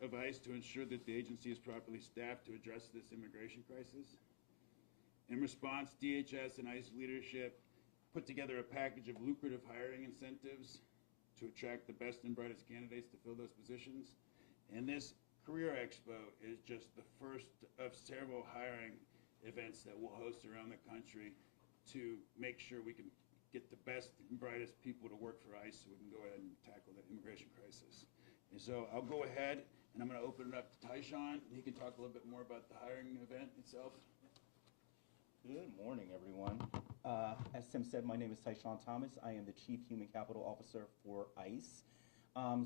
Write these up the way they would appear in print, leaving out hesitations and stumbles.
of ICE to ensure that the agency is properly staffed to address this immigration crisis. In response, DHS and ICE leadership put together a package of lucrative hiring incentives to attract the best and brightest candidates to fill those positions. And this Career Expo is just the first of several hiring events that we'll host around the country to make sure we can get the best and brightest people to work for ICE so we can go ahead and tackle the immigration crisis. And so I'll go ahead and I'm going to open it up to Tyshawn. He can talk a little bit more about the hiring event itself. Good morning, everyone. As Tim said, my name is Tyshawn Thomas. I am the Chief Human Capital Officer for ICE.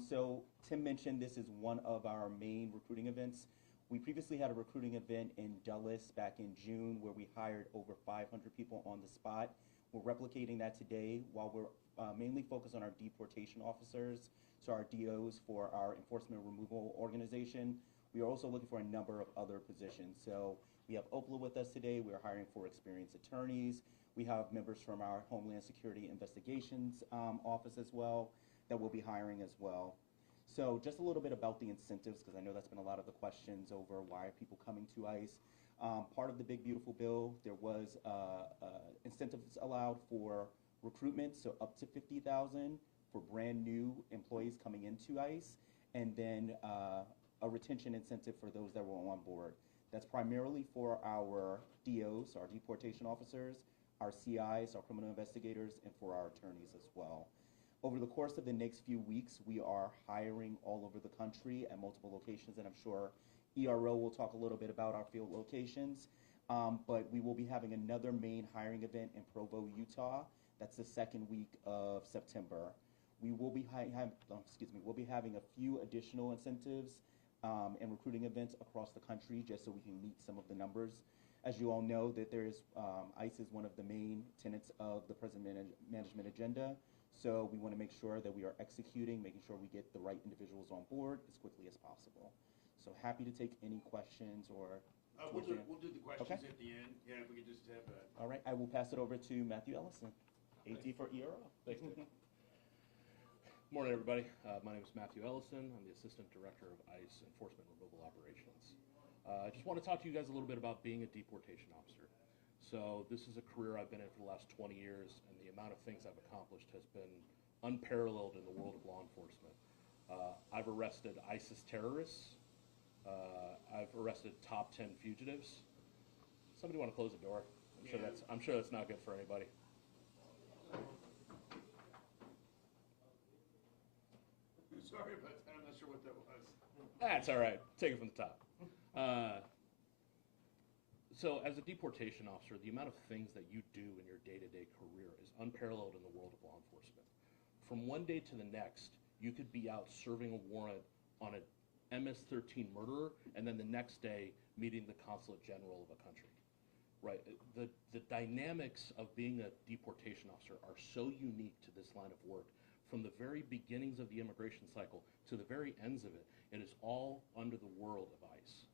So Tim mentioned this is one of our main recruiting events. We previously had a recruiting event in Dulles back in June where we hired over 500 people on the spot. We're replicating that today while we're mainly focused on our deportation officers, so our DOs for our enforcement removal organization. We are also looking for a number of other positions. So we have Opla with us today. We are hiring for experienced attorneys. We have members from our Homeland Security Investigations office as well that we'll be hiring as well. So just a little bit about the incentives, because I know that's been a lot of the questions over why are people coming to ICE. Part of the big beautiful bill, there was incentives allowed for recruitment, so up to $50,000 for brand new employees coming into ICE, and then a retention incentive for those that were on board. That's primarily for our DOs, our deportation officers, our CIs, our criminal investigators, and for our attorneys as well. Over the course of the next few weeks, we are hiring all over the country at multiple locations, and I'm sure ERO will talk a little bit about our field locations. But we will be having another main hiring event in Provo, Utah. That's the second week of September. We will be we'll be having a few additional incentives and recruiting events across the country just so we can meet some of the numbers. As you all know, that there is ICE is one of the main tenets of the present management agenda. So we want to make sure that we are executing, making sure we get the right individuals on board as quickly as possible. So happy to take any questions or. We'll do the questions okay. At the end. Yeah, if we could just have a. All right, I will pass it over to Matthew Ellison, AD for ERO. Thanks, Dick. Morning, everybody. My name is Matthew Ellison. I'm the Assistant Director of ICE Enforcement Removal Operations. I just want to talk to you guys a little bit about being a deportation officer. So this is a career I've been in for the last 20 years, and the amount of things I've accomplished has been unparalleled in the world of law enforcement. I've arrested ISIS terrorists. I've arrested top 10 fugitives. Somebody want to close the door? I'm sure that's not good for anybody. Sorry about that. I'm not sure what that was. That's all right. Take it from the top. So as a deportation officer, the amount of things that you do in your day-to-day career is unparalleled in the world of law enforcement. From one day to the next, you could be out serving a warrant on an MS-13 murderer, and then the next day meeting the consulate general of a country. Right? The dynamics of being a deportation officer are so unique to this line of work. From the very beginnings of the immigration cycle to the very ends of it, it is all under the world of ICE.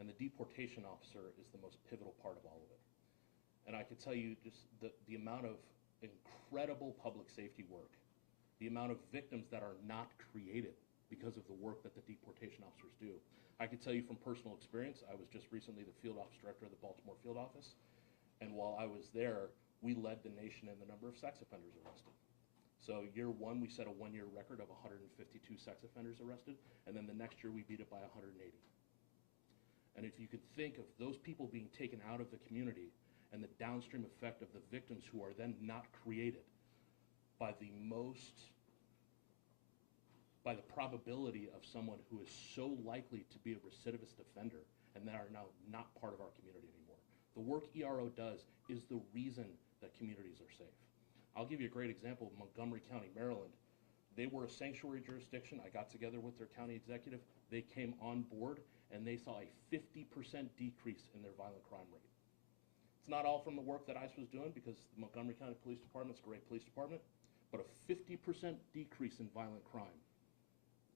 And the deportation officer is the most pivotal part of all of it. And I can tell you just the amount of incredible public safety work, the amount of victims that are not created because of the work that the deportation officers do. I can tell you from personal experience, I was just recently the field office director of the Baltimore field office. And while I was there, we led the nation in the number of sex offenders arrested. So year one, we set a one-year record of 152 sex offenders arrested, and then the next year we beat it by 180. And if you could think of those people being taken out of the community and the downstream effect of the victims who are then not created by the probability of someone who is so likely to be a recidivist offender and that are now not part of our community anymore. The work ERO does is the reason that communities are safe. I'll give you a great example of Montgomery County, Maryland. They were a sanctuary jurisdiction. I got together with their county executive. They came on board, and they saw a 50% decrease in their violent crime rate. It's not all from the work that ICE was doing, because the Montgomery County Police Department is a great police department, but a 50% decrease in violent crime.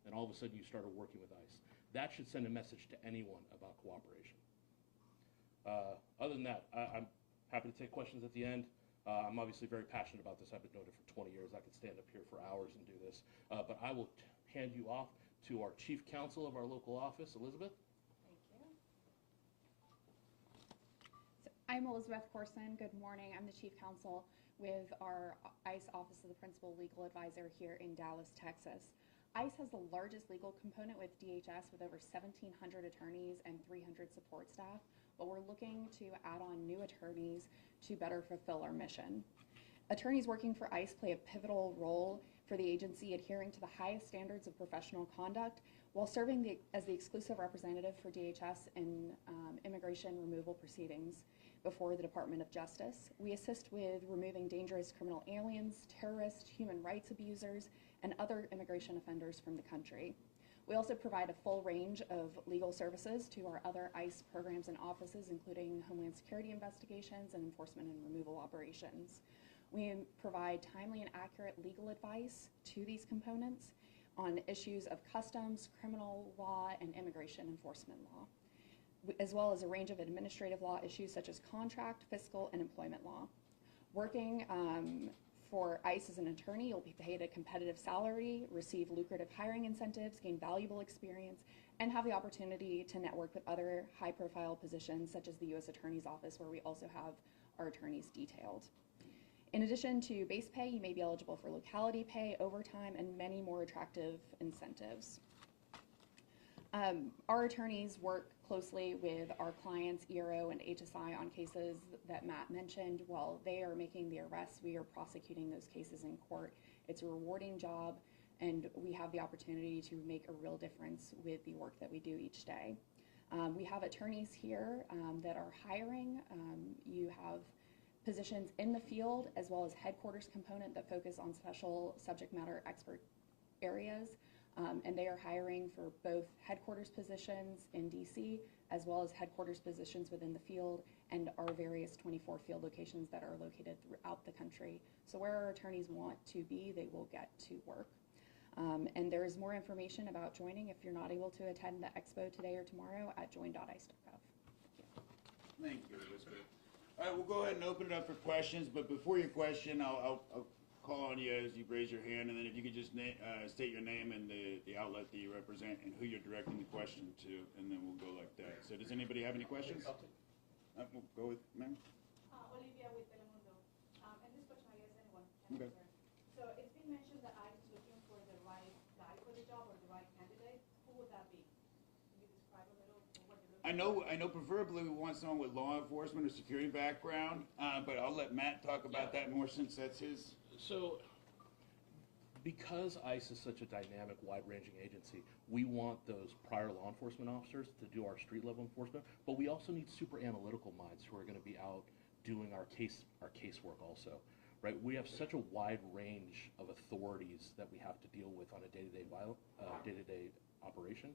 And all of a sudden, you started working with ICE. That should send a message to anyone about cooperation. Other than that, I'm happy to take questions at the end. I'm obviously very passionate about this. I've been doing it for 20 years. I could stand up here for hours and do this. But I will hand you off to our chief counsel of our local office, Elizabeth. Thank you. So I'm Elizabeth Corson. Good morning. I'm the chief counsel with our ICE Office of the Principal Legal Advisor here in Dallas, Texas. ICE has the largest legal component with DHS with over 1,700 attorneys and 300 support staff, but we're looking to add on new attorneys to better fulfill our mission. Attorneys working for ICE play a pivotal role for the agency, adhering to the highest standards of professional conduct while serving as the exclusive representative for DHS in immigration removal proceedings before the Department of Justice. We assist with removing dangerous criminal aliens, terrorists, human rights abusers, and other immigration offenders from the country. We also provide a full range of legal services to our other ICE programs and offices, including Homeland Security investigations and enforcement and removal operations. We provide timely and accurate legal advice to these components on issues of customs, criminal law, and immigration enforcement law, as well as a range of administrative law issues such as contract, fiscal, and employment law. Working for ICE as an attorney, you'll be paid a competitive salary, receive lucrative hiring incentives, gain valuable experience, and have the opportunity to network with other high-profile positions such as the U.S. Attorney's Office, where we also have our attorneys detailed. In addition to base pay, you may be eligible for locality pay, overtime, and many more attractive incentives. Our attorneys work closely with our clients, ERO and HSI, on cases that Matt mentioned. While they are making the arrests, we are prosecuting those cases in court. It's a rewarding job, and we have the opportunity to make a real difference with the work that we do each day. We have attorneys here that are hiring. You have positions in the field as well as headquarters component that focus on special subject matter expert areas. And they are hiring for both headquarters positions in DC as well as headquarters positions within the field and our various 24 field locations that are located throughout the country. So where our attorneys want to be, they will get to work. And there is more information about joining if you're not able to attend the expo today or tomorrow at join.ice.gov. Thank you, Elizabeth. All right, we'll go ahead and open it up for questions, but before your question, I'll call on you as you raise your hand, and then if you could just state your name and the outlet that you represent and who you're directing the question to, and then we'll go like that. So does anybody have any questions? We'll go with, ma'am. Olivia with Telemundo. And this question, I guess anyone can Okay. answer. So it's been mentioned that ICE is looking for the right guy for the job or the right candidate. Who would that be? Can you describe a little what you're looking I know preferably we want someone with law enforcement or security background, but I'll let Matt talk about that more since that's his. So, because ICE is such a dynamic, wide-ranging agency, we want those prior law enforcement officers to do our street-level enforcement, but we also need super analytical minds who are going to be out doing our casework also, right? We have such a wide range of authorities that we have to deal with on a day-to-day operation.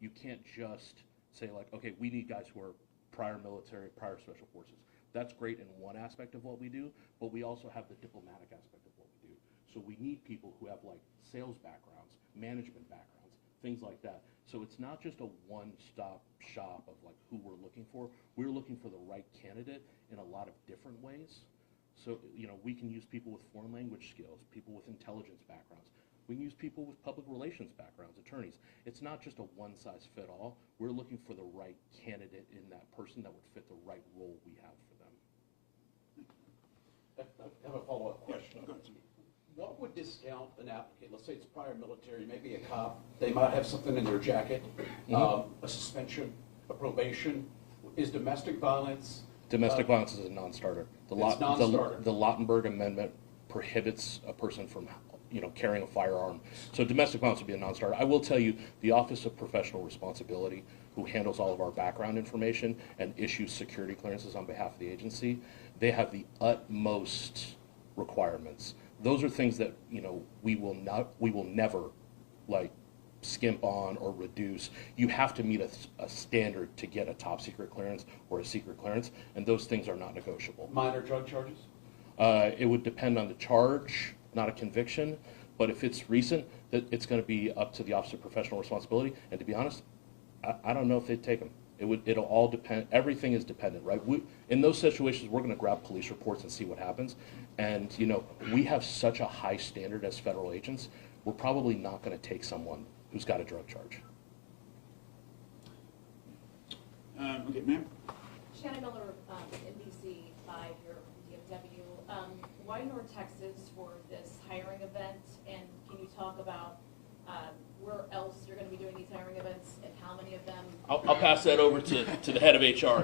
You can't just say like, okay, we need guys who are prior military, prior special forces. That's great in one aspect of what we do, but we also have the diplomatic aspect of what we do. So we need people who have like sales backgrounds, management backgrounds, things like that. So it's not just a one-stop shop of like who we're looking for. We're looking for the right candidate in a lot of different ways. So, you know, we can use people with foreign language skills, people with intelligence backgrounds. We can use people with public relations backgrounds, attorneys. It's not just a one-size-fit-all. We're looking for the right candidate in that person that would fit the right role we have for them. I have a follow-up question. What would discount an applicant? Let's say it's prior military, maybe a cop. They might have something in their jacket, a suspension, a probation. Is domestic violence? Domestic violence is a non-starter. It's non-starter. The Lautenberg Amendment prohibits a person from, you know, carrying a firearm. So domestic violence would be a non-starter. I will tell you, the Office of Professional Responsibility, who handles all of our background information and issues security clearances on behalf of the agency, they have the utmost requirements. Those are things that, you know, we will never like skimp on or reduce. You have to meet a standard to get a top secret clearance or a secret clearance, and those things are not negotiable. Minor drug charges? It would depend on the charge, not a conviction, but if it's recent, it's going to be up to the Office of Professional Responsibility, and to be honest, I don't know if they'd take them. It'll all depend. Everything is dependent, right? In those situations, we're going to grab police reports and see what happens. And, you know, we have such a high standard as federal agents, we're probably not going to take someone who's got a drug charge. Okay, ma'am? Shannon Miller, in DC, 5 here from DFW. Why North Texas for this hiring event? And can you talk about where else you're going to be doing these hiring events and how many of them? I'll pass that over to the head of HR.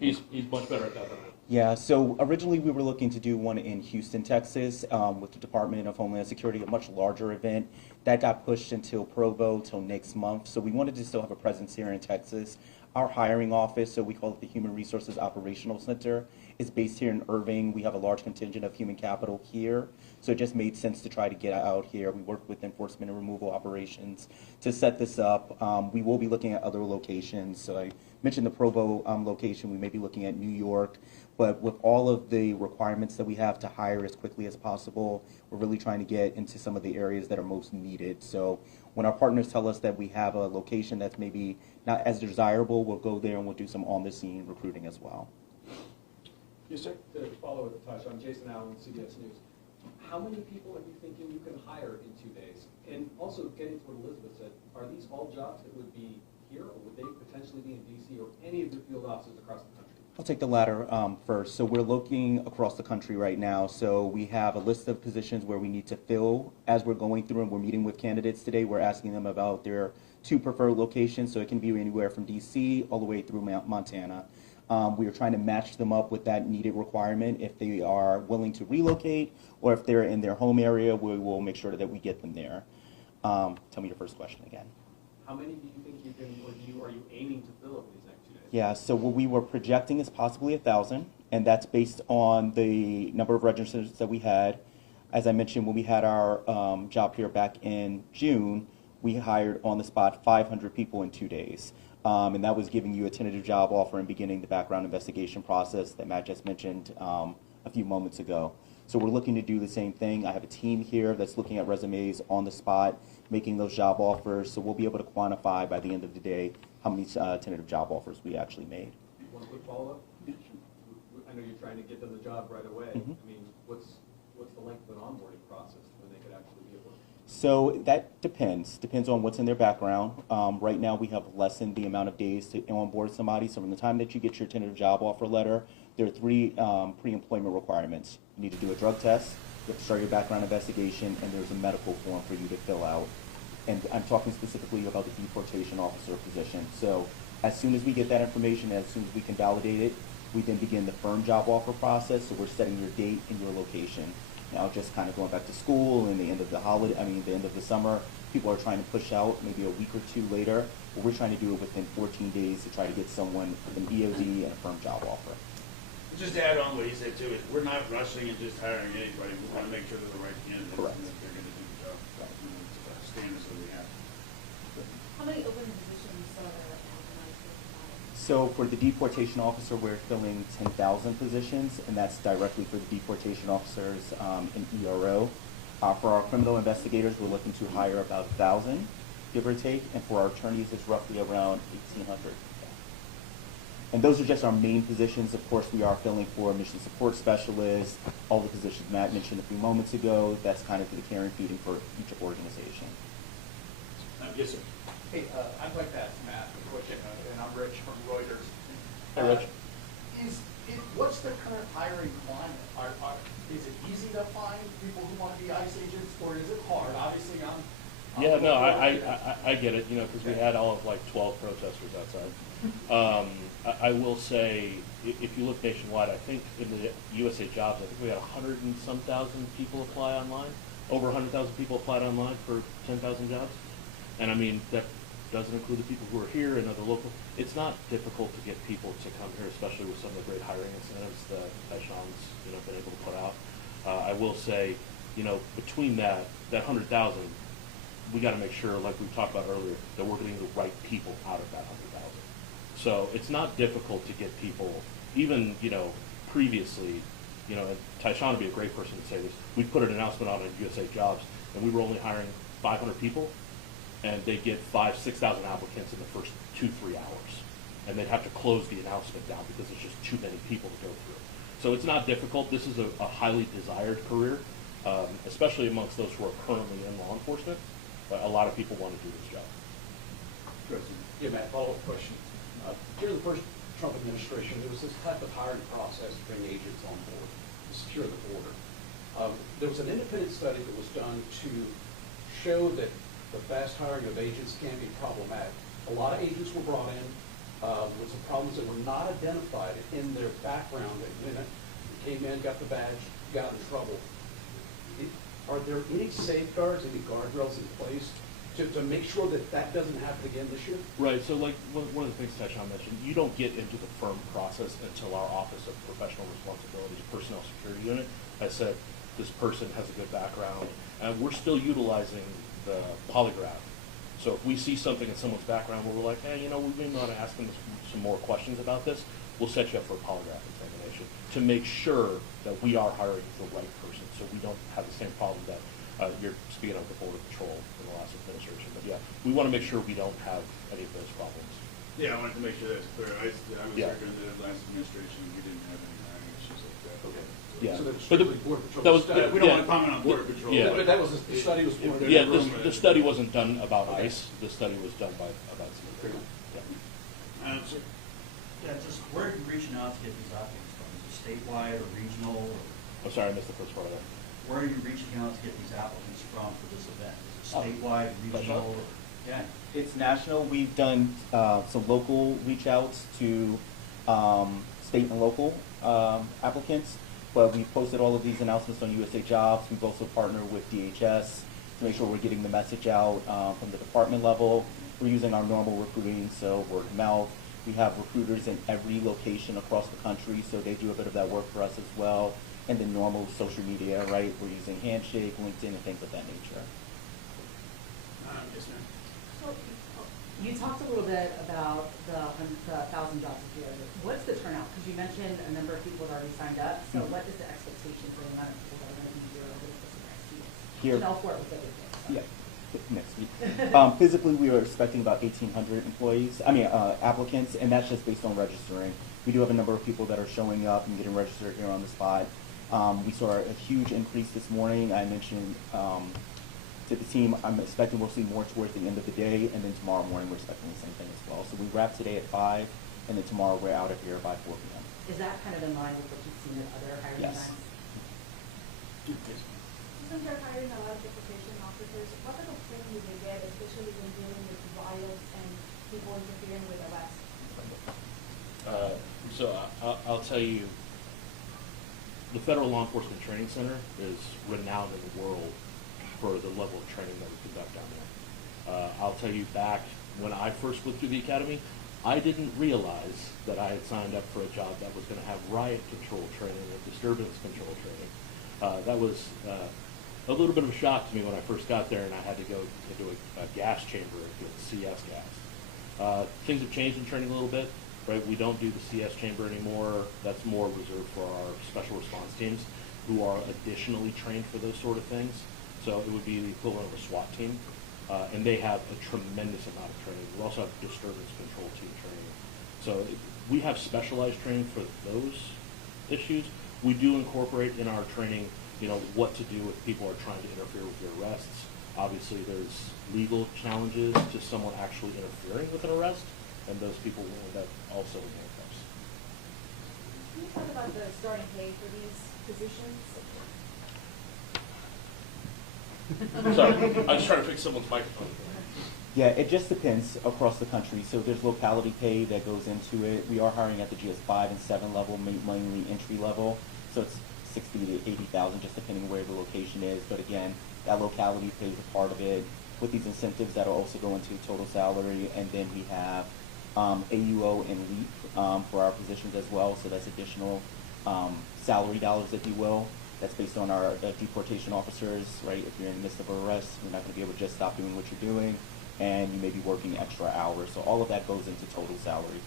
He's much better at that than I am. Yeah, so originally we were looking to do one in Houston, Texas, with the Department of Homeland Security, a much larger event. That got pushed until Provo, till next month. So we wanted to still have a presence here in Texas. Our hiring office, so we call it the Human Resources Operational Center, is based here in Irving. We have a large contingent of human capital here. So it just made sense to try to get out here. We work with enforcement and removal operations to set this up. We will be looking at other locations. So I mentioned the Provo location. We may be looking at New York. But with all of the requirements that we have to hire as quickly as possible, we're really trying to get into some of the areas that are most needed. So when our partners tell us that we have a location that's maybe not as desirable, we'll go there and we'll do some on-the-scene recruiting as well. Yes, sir? To follow with Tasha, I'm Jason Allen, CBS News. How many people are you thinking you can hire in 2 days? And also, getting to what Elizabeth said, are these all jobs that would be here, or would they potentially be in DC or any of your field offices across the country? I'll take the latter first. So we're looking across the country right now. So we have a list of positions where we need to fill. As we're going through and we're meeting with candidates today, we're asking them about their 2 preferred locations. So it can be anywhere from DC all the way through Montana. We are trying to match them up with that needed requirement. If they are willing to relocate or if they're in their home area, we will make sure that we get them there. Tell me your first question again. How many do you think you can, or are you aiming to fill over these next 2 days? Yeah, so what we were projecting is possibly 1,000, and that's based on the number of registrants that we had. As I mentioned, when we had our job here back in June, we hired on the spot 500 people in 2 days. And that was giving you a tentative job offer and beginning the background investigation process that Matt just mentioned a few moments ago. So we're looking to do the same thing. I have a team here that's looking at resumes on the spot, making those job offers. So we'll be able to quantify by the end of the day how many tentative job offers we actually made. One quick follow-up. I know you're trying to get them the job right away. I mean, what's the length of an onboarding process when they could actually be at work? So that depends on what's in their background. Right now we have lessened the amount of days to onboard somebody. So from the time that you get your tentative job offer letter, there are 3 pre-employment requirements. You need to do a drug test, you have to start your background investigation, and there's a medical form for you to fill out. And I'm talking specifically about the deportation officer position. So as soon as we get that information, as soon as we can validate it, we then begin the firm job offer process. So we're setting your date and your location. Now, just kind of going back to school and the end of the the end of the summer, people are trying to push out maybe a week or 2 later. But we're trying to do it within 14 days to try to get someone with an EOD and a firm job offer. Just to add on what he said too, is we're not rushing and just hiring anybody. We want to make sure they're the right candidates Correct. and that they're going to do the job. It's standards that we have. How many open positions are there right now in ICE? So for the deportation officer, we're filling 10,000 positions, and that's directly for the deportation officers in ERO. For our criminal investigators, we're looking to hire about 1,000, give or take, and for our attorneys, it's roughly around 1,800. And those are just our main positions. Of course, we are filling for mission support specialists, all the positions Matt mentioned a few moments ago. That's kind of for the care and feeding for each organization. Yes, sir. Hey, I'd like to ask Matt a question, and I'm Rich from Reuters. Hey, Rich. What's the current hiring climate? Is it easy to find people who want to be ICE agents, or is it hard? Obviously, Yeah, no, I get it, because we had all of like 12 protesters outside. I will say, if you look nationwide, I think in the USA Jobs, I think we had 100 and some thousand people apply online. Over 100,000 people applied online for 10,000 jobs. And I mean, that doesn't include the people who are here and other local. It's not difficult to get people to come here, especially with some of the great hiring incentives that Sean's been able to put out. I will say, between that 100,000, we got to make sure, like we talked about earlier, that we're getting the right people out of that 100,000. So it's not difficult to get people, even previously, and Tyshawn would be a great person to say this. We put an announcement out on USA Jobs, and we were only hiring 500 people, and they get 6,000 applicants in the first 2-3 hours, and they'd have to close the announcement down because there's just too many people to go through. So it's not difficult. This is a highly desired career, especially amongst those who are currently in law enforcement. but a lot of people want to do this job. Yeah, Matt, follow-up question. During the first Trump administration, there was this type of hiring process to bring agents on board, to secure the border. There was an independent study that was done to show that the fast hiring of agents can be problematic. A lot of agents were brought in with some problems that were not identified in their background. They came in, got the badge, got in trouble. Are there any safeguards, any guardrails in place to make sure that that doesn't happen again this year? Right, so like one of the things Tyshawn mentioned, you don't get into the firm process until our Office of Professional Responsibilities Personnel Security Unit has said this person has a good background, and we're still utilizing the polygraph. So if we see something in someone's background where we're like, hey, you know, we may want to ask them some more questions about this, we'll set you up for a polygraph examination to make sure that we are hiring the right person, so we don't have the same problem that you're speaking of the Border Patrol in the last administration. But yeah, we want to make sure we don't have any of those problems. Yeah, I wanted to make sure that's clear. I was Yeah. working in the last administration, we didn't have any hiring issues like that. Okay. Yeah. So that's But the- strictly Border Patrol. that was- study. We don't Yeah. want to comment on Border Patrol. Yeah. But that was, the study was. for- Yeah, room the with- study wasn't done about Okay. ICE, the study was done about some. Great. Yeah. Sir, Yeah, just where are you reaching out to get these applicants from? Is it statewide or regional? Or I'm sorry, I missed the first part of that. where are you reaching out to get these applicants from for this event? Is it Oh, statewide, regional? Or, yeah. It's national. We've done some local reach outs to state and local applicants, but we've posted all of these announcements on USA Jobs. We've also partnered with DHS to make sure we're getting the message out from the department level. We're using our normal recruiting, so word of mouth. We have recruiters in every location across the country, so they do a bit of that work for us as well. And then normal social media, right? We're using Handshake, LinkedIn, and things of that nature. yes, ma'am. So, you talked a little bit about the 1,000 jobs a year. What's the turnout? Because you mentioned a number of people have already signed up. So what is the expectation for the amount of people that are going to be here over the course of the next 2 years? Here. And elsewhere with everything. Yeah, next week. Physically, we are expecting about 1,800 applicants, and that's just based on registering. We do have a number of people that are showing up and getting registered here on the spot. We saw a huge increase this morning. I mentioned to the team, I'm expecting we'll see more towards the end of the day, and then tomorrow morning we're expecting the same thing as well. So we wrap today at 5, and then tomorrow we're out of here by 4 p.m. Is that kind of in line with what you've seen at other hiring Yes. events? Since you're hiring a lot of deportation officers, what type of training do they get, especially when dealing with riots and people interfering with arrests? So I'll tell you, the Federal Law Enforcement Training Center is renowned in the world for the level of training that we conduct down there. I'll tell you, back when I first went through the academy, I didn't realize that I had signed up for a job that was going to have riot control training and disturbance control training. That was a little bit of a shock to me when I first got there, and I had to go into a gas chamber and get CS gas. Things have changed in training a little bit, right? We don't do the CS chamber anymore. That's more reserved for our special response teams who are additionally trained for those sort of things. So it would be the equivalent of a SWAT team, and they have a tremendous amount of training. We also have disturbance control team training. So we have specialized training for those issues. We do incorporate in our training, you know, what to do if people are trying to interfere with your arrests. Obviously, there's legal challenges to someone actually interfering with an arrest, and those people will end up also in handcuffs. Can you talk about the starting pay for these positions? Sorry, I was trying to fix someone's microphone. Yeah, it just depends across the country. So there's locality pay that goes into it. We are hiring at the GS5 and 7 level, mainly entry level. So it's 60 to 80,000, just depending where the location is. But again, that locality pays a part of it. With these incentives, that'll also go into total salary. And then we have AUO and LEAP for our positions as well. So that's additional salary dollars, if you will. That's based on our deportation officers, right? If you're in the midst of an arrest, you're not going to be able to just stop doing what you're doing, and you may be working extra hours. So all of that goes into total salary.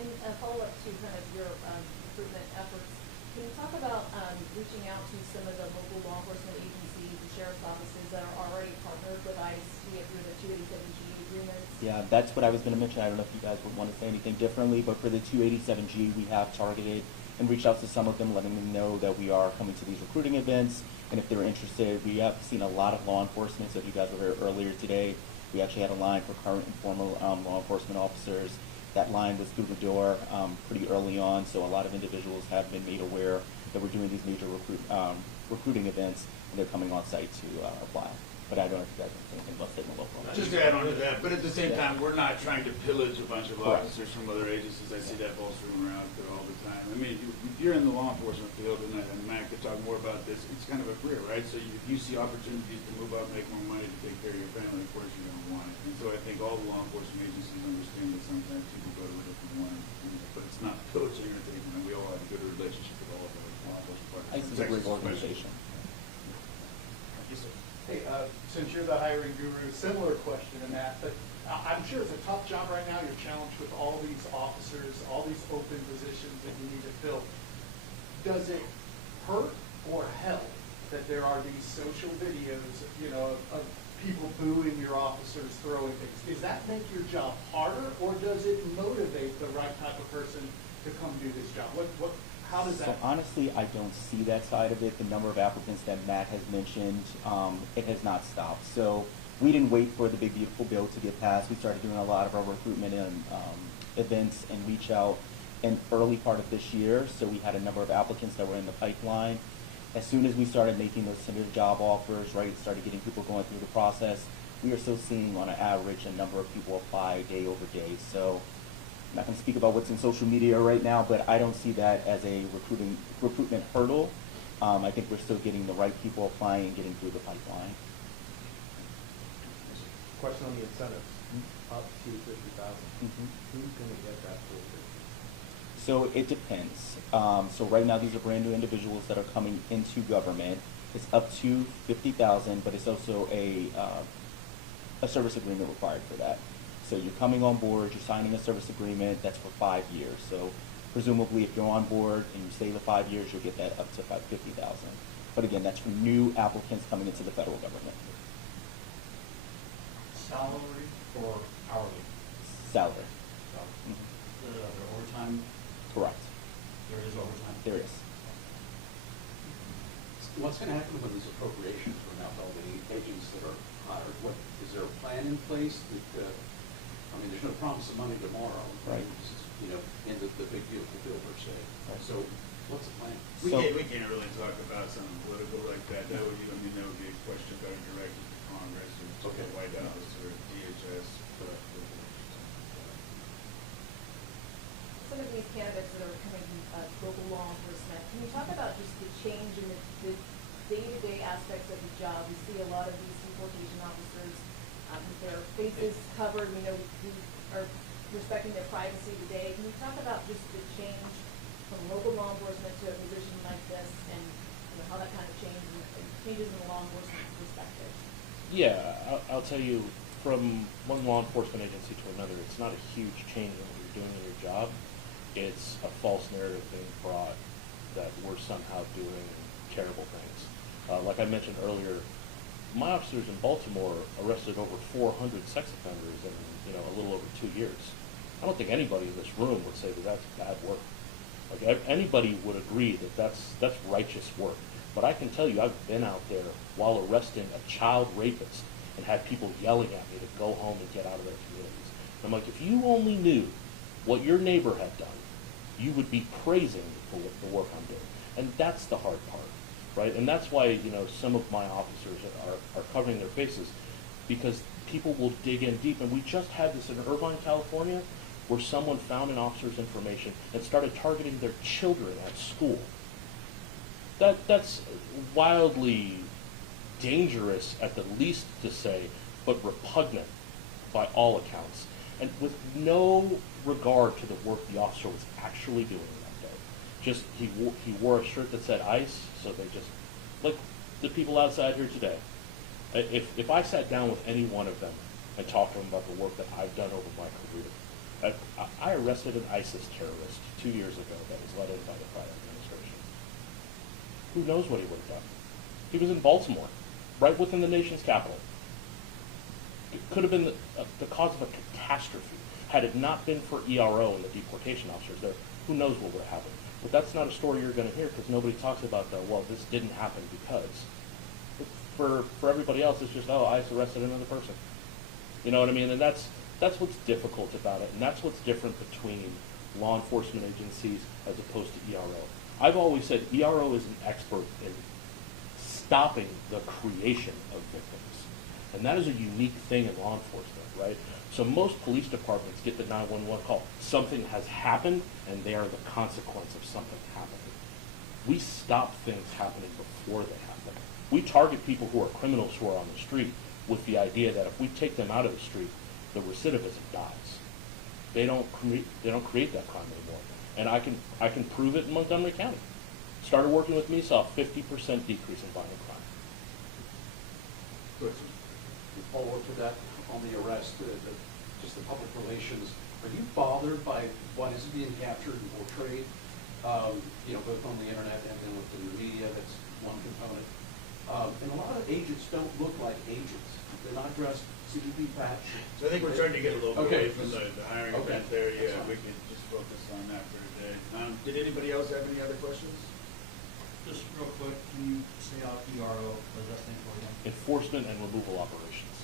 And a follow-up to kind of your recruitment efforts, can you talk about reaching out to some of the local law enforcement agencies, the sheriff's offices that are already partnered with ICE via through the 287G agreements? Yeah, that's what I was going to mention. I don't know if you guys would want to say anything differently, but for the 287G, we have targeted, and and reached out to some of them, letting them know that we are coming to these recruiting events, and if they're interested. We have seen a lot of law enforcement, so if you guys were here earlier today, we actually had a line for current and former law enforcement officers. That line was through the door pretty early on, so a lot of individuals have been made aware that we're doing these major recruiting events, and they're coming on site to apply. But I don't know if you guys have anything about state and local. Just to add on to that, but at the same time, we're not trying to pillage a bunch of Correct. officers from other agencies. I see that bolstering around there all the time. I mean, if you're in the law enforcement field, and Matt could talk more about this, it's kind of a career, right? So if you see opportunities to move up, make more money, to take care of your family, of course you're going to want it. And so I think all the law enforcement agencies understand that sometimes people go to a different one, but it's not pillaging or anything. And we all have a good relationship with all of our law enforcement partners. ICE is a great organization. Yes, sir. Hey, since you're the hiring guru, similar question to Matt, but I'm sure it's a tough job right now. You're challenged with all these officers, all these open positions that you need to fill. Does it hurt or help that there are these social videos, of people booing your officers, throwing things? Does that make your job harder, or does it motivate the right type of person to come do this job? How does So that? honestly, I don't see that side of it. The number of applicants that Matt has mentioned, it has not stopped. So we didn't wait for the big beautiful bill to get passed. We started doing a lot of our recruitment and events and reach out in early part of this year. So we had a number of applicants that were in the pipeline. As soon as we started making those tentative job offers, right, started getting people going through the process, we are still seeing on an average a number of people apply day over day. So I'm not going to speak about what's in social media right now, but I don't see that as a recruitment hurdle. I think we're still getting the right people applying and getting through the pipeline. Question on the incentives, up to 50,000. Mhm. Who's gonna get that full 50? So it depends. So right now, these are brand new individuals that are coming into government. It's up to 50,000, but it's also a service agreement required for that. So you're coming on board, you're signing a service agreement that's for 5 years. So presumably, if you're on board and you stay the 5 years, you'll get that up to 50,000. But again, that's for new applicants coming into the federal government. Salary or hourly? Salary. Salary. Mhm. The overtime, Correct. there is overtime? There is. What's gonna happen when these appropriations run out, all the agents that are hired? Is there a plan in place that, there's no promise of money tomorrow. Right. This is, in the big beautiful bill per se. Right. So what's the plan? We can't really talk about something political like that. That would be a question better directed to Congress or to Okay. the White House or DHS. Some of these candidates that are coming from local law enforcement, can you talk about just the change in the day-to-day aspects of the job? We see a lot of these deportation officers with their faces covered. We know we are respecting their privacy today. Can you talk about just the change from local law enforcement to a position like this, and how that kind of changes in the law enforcement perspective? Yeah, I'll tell you, from one law enforcement agency to another, it's not a huge change in what you're doing in your job. It's a false narrative being brought that we're somehow doing terrible things. Like I mentioned earlier, my officers in Baltimore arrested over 400 sex offenders in a little over 2 years. I don't think anybody in this room would say that that's bad work. Like anybody would agree that that's righteous work. But I can tell you, I've been out there while arresting a child rapist and had people yelling at me to go home and get out of their communities. And I'm like, if you only knew what your neighbor had done, you would be praising me for the work I'm doing. And that's the hard part, right? And that's why, some of my officers are covering their faces, because people will dig in deep. And we just had this in Irvine, California, where someone found an officer's information and started targeting their children at school. That's wildly dangerous at the least to say, but repugnant by all accounts, and with no regard to the work the officer was actually doing that day. Just he wore a shirt that said ICE, so they just, like the people outside here today. If I sat down with any one of them and talked to them about the work that I've done over my career, I arrested an ISIS terrorist 2 years ago that was let in by the prior administration. Who knows what he would have done? He was in Baltimore, right within the nation's capital. It could have been the cause of a catastrophe. Had it not been for ERO and the deportation officers there, who knows what would have happened. But that's not a story you're gonna hear, because nobody talks about the, well, this didn't happen because. For everybody else, it's just, oh, ICE arrested another person. You know what I mean? And that's what's difficult about it, and that's what's different between law enforcement agencies as opposed to ERO. I've always said ERO is an expert in stopping the creation of victims. And that is a unique thing in law enforcement, right? So most police departments get the 911 call. Something has happened, and they are the consequence of something happening. We stop things happening before they happen. We target people who are criminals who are on the street with the idea that if we take them out of the street, the recidivism dies. They don't create that crime anymore. And I can prove it in Montgomery County. Started working with me, saw a 50% decrease in violent crime. Good. Follow up to that on the arrest, just the public relations. Are you bothered by what is being captured and portrayed, both on the internet and then within the media? That's one component. And a lot of agents don't look like agents. They're not dressed CBP patch. So I think we're starting to get a little bit Okay. away from the hiring Okay. event there. Yeah, That's we fine. could just focus on that for today. Did anybody else have any other questions? Just real quick, can you say out ERO, what does that stand for again? Enforcement and removal operations.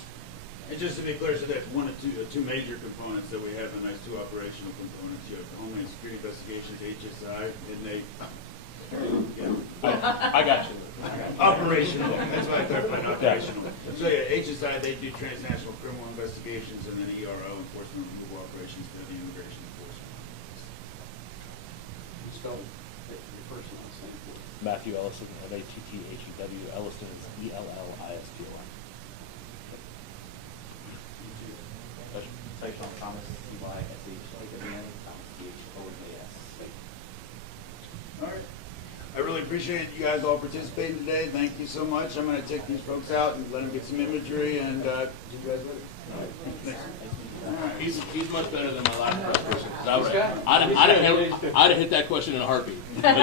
And just to be clear, so that's one of two major components that we have, and that's two operational components. You have Homeland Security Investigations, HSI, and they, I got you. operational, that's why I clarified, operational. So yeah, HSI, they do transnational criminal investigations, and then ERO, enforcement and removal operations, they're the immigration enforcement. Spell your first and last name, please. Matthew Ellison, M-A-T-T-H-E-W, Elliston is E-L-L-I-S-T-O-N. Tyson Thomas, T-Y-S-H-A-W-N, Thomas, T-H-O-N-A-S. All right. I really appreciate you guys all participating today. Thank you so much. I'm going to take these folks out and let them get some imagery, and see you guys later. He's much better than my last question. I'd have hit that question in a heartbeat. But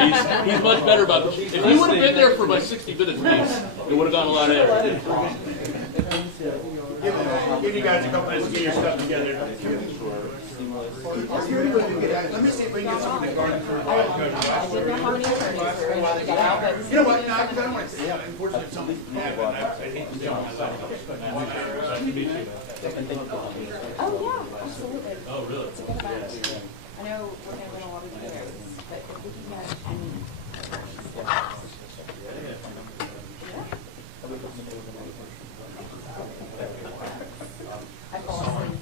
he's much better about it. If he would have been there for my 60 minutes piece, it would have gone a lot better. Give you guys a couple minutes to get your stuff together. Let me see if we can get someone to garden for I didn't know how many attorneys were in the job, but You know what, no, I don't want to say, yeah, unfortunately, something happened, I hate to tell myself. oh yeah, absolutely. Oh, really? It's a good event. I know we're gonna win a lot of years, but if we can get any. I fall asleep.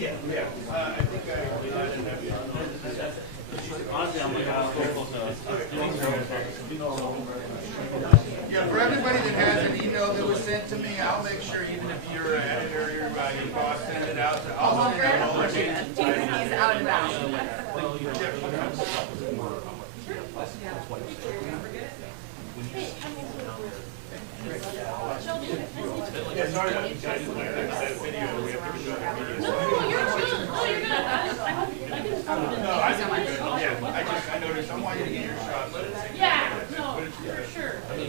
Yeah, I think I didn't have you. Honestly, I'm like, Yeah, for everybody that has an email that was sent to me, I'll make sure, even if you're an editor, your boss send it out, I'll send it all again. He's out and about. Yeah, sorry, that video, we have to show that video. No, I think we're good, yeah, I noticed, I want you to get your shot, let it take. Yeah, no, for sure. Are you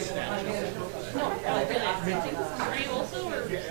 snatching? Are you also, or? Okay.